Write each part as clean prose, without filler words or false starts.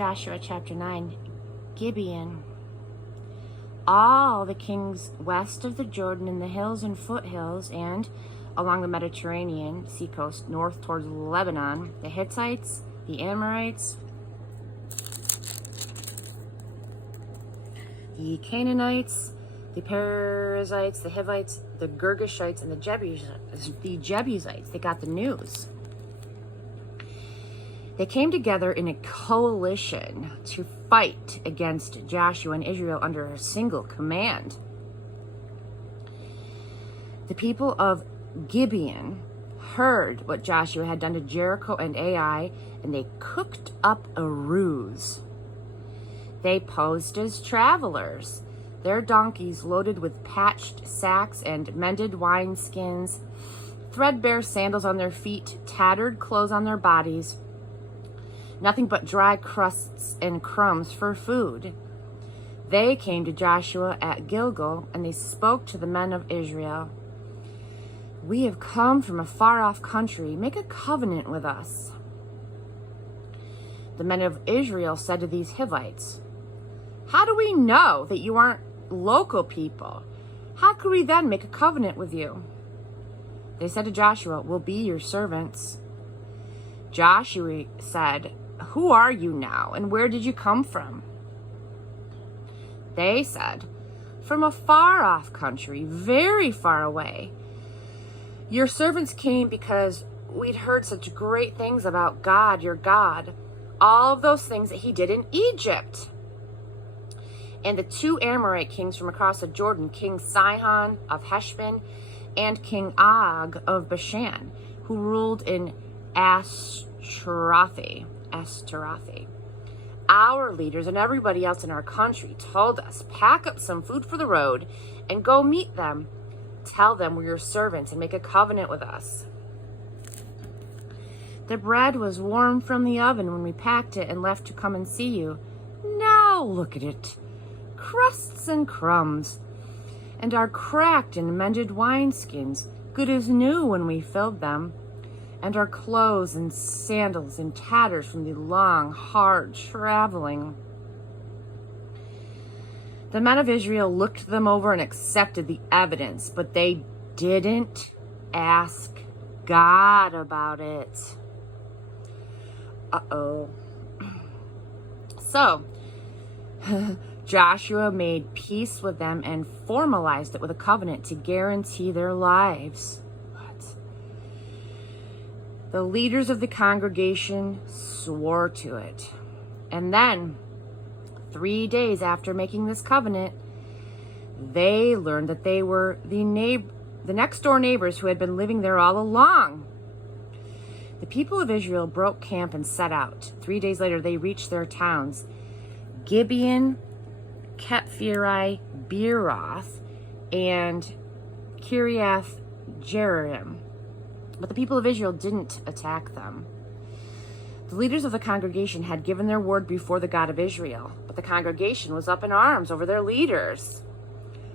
Joshua chapter 9, Gibeon. All the kings west of the Jordan in the hills and foothills and along the Mediterranean seacoast north towards Lebanon, the Hittites, the Amorites, the Canaanites, the Perizzites, the Hivites, the Girgashites, and the Jebusites. They got the news. They came together in a coalition to fight against Joshua and Israel under a single command. The people of Gibeon heard what Joshua had done to Jericho and Ai, and they cooked up a ruse. They posed as travelers, their donkeys loaded with patched sacks and mended wineskins, threadbare sandals on their feet, tattered clothes on their bodies, nothing but dry crusts and crumbs for food. They came to Joshua at Gilgal, and they spoke to the men of Israel. "We have come from a far-off country. Make a covenant with us." The men of Israel said to these Hivites, "How do we know that you aren't local people? How could we then make a covenant with you?" They said to Joshua, "We'll be your servants." Joshua said, "Who are you now, and where did you come from?" They said, "From a far-off country, very far away. Your servants came because we'd heard such great things about God, your God, all of those things that he did in Egypt. And the two Amorite kings from across the Jordan, King Sihon of Heshbon and King Og of Bashan, who ruled in Ashtaroth. Our leaders and everybody else in our country told us, pack up some food for the road and go meet them. Tell them we're your servants and make a covenant with us." "The bread was warm from the oven when we packed it and left to come and see you. Now look at it. Crusts and crumbs, and our cracked and mended wineskins, good as new when we filled them, and our clothes and sandals in tatters from the long, hard traveling." The men of Israel looked them over and accepted the evidence, but they didn't ask God about it. So, Joshua made peace with them and formalized it with a covenant to guarantee their lives. The leaders of the congregation swore to it. And then, 3 days after making this covenant, they learned that they were the next door neighbors who had been living there all along. The people of Israel broke camp and set out. 3 days later, they reached their towns, Gibeon, Kephiri, Beeroth, and Kiriath Jearim. But the people of Israel didn't attack them. The leaders of the congregation had given their word before the God of Israel, but the congregation was up in arms over their leaders.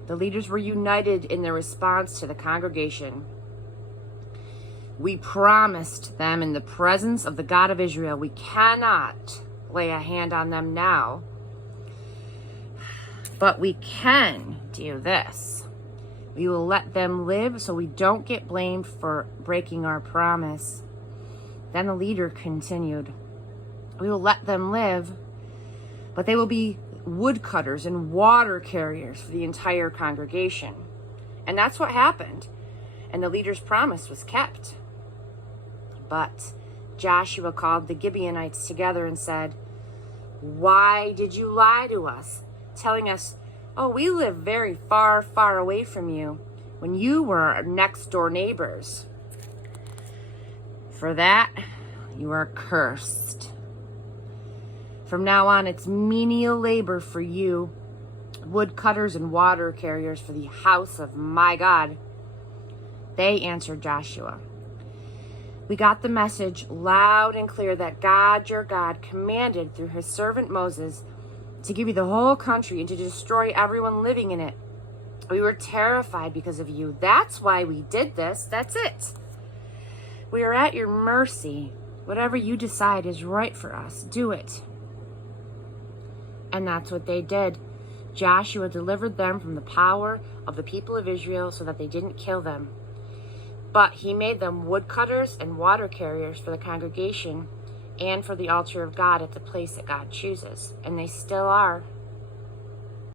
The leaders were united in their response to the congregation. "We promised them in the presence of the God of Israel, we cannot lay a hand on them now, but we can do this. We will let them live so we don't get blamed for breaking our promise." Then the leader continued, "We will let them live, but they will be woodcutters and water carriers for the entire congregation." And that's what happened. And the leader's promise was kept. But Joshua called the Gibeonites together and said, "Why did you lie to us, telling us, 'Oh, we live very far, far away from you,' when you were our next door neighbors? For that, you are cursed. From now on, it's menial labor for you, woodcutters and water carriers for the house of my God." They answered Joshua, "We got the message loud and clear that God, your God, commanded through his servant Moses to give you the whole country and to destroy everyone living in it. We were terrified because of you. That's why we did this. That's it. We are at your mercy. Whatever you decide is right for us, do it." And that's what they did. Joshua delivered them from the power of the people of Israel so that they didn't kill them. But he made them woodcutters and water carriers for the congregation and for the altar of God at the place that God chooses. And they still are.